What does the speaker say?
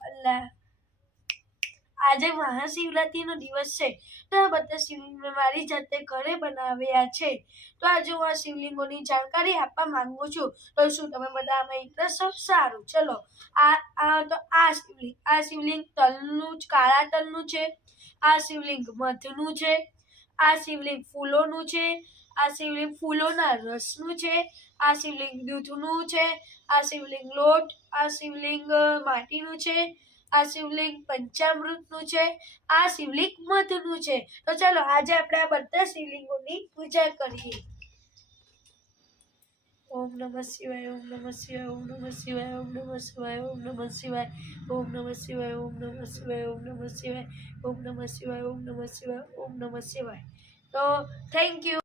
અલ્લાહ આજે મહાશિવરાત્રીનો દિવસ છે તો આ બધા શિવલિંગ મેં મારી જાતે ઘરે બનાવ્યા છે તો આજે હું આ શિવલિંગોની જાણકારી આપવા માંગુ છું તો શું તમે બધા આમાં ઇન્ટરેસ્ટ છો સારું ચલો આ શિવલિંગ તલનું કાળા તલનું છે આ શિવલિંગ મધનું છે આ શિવલિંગ ફૂલોનું છે આ શિવલિંગ ફૂલોના રસનું છે આ શિવલિંગ દૂધનું છે આ શિવલિંગ લોટ આ શિવલિંગ માટીનું છે આ શિવલિંગ પંચામૃતનું છે આ શિવલિંગ મધનું છે તો ચાલો આજે આપણે આ બધા શિવલિંગોની પૂજા કરીએ ઓમ નમઃ શિવાય ઓમ નમઃ શિવાય ઓમ નમઃ શિવાય ઓમ નમઃ શિવાય ઓમ નમઃ શિવાય ઓમ નમઃ શિવાય ઓમ નમઃ શિવાય ઓમ નમઃ શિવાય ઓમ નમઃ શિવાય ઓમ નમઃ શિવાય ઓમ નમઃ શિવાય તો થેન્ક યુ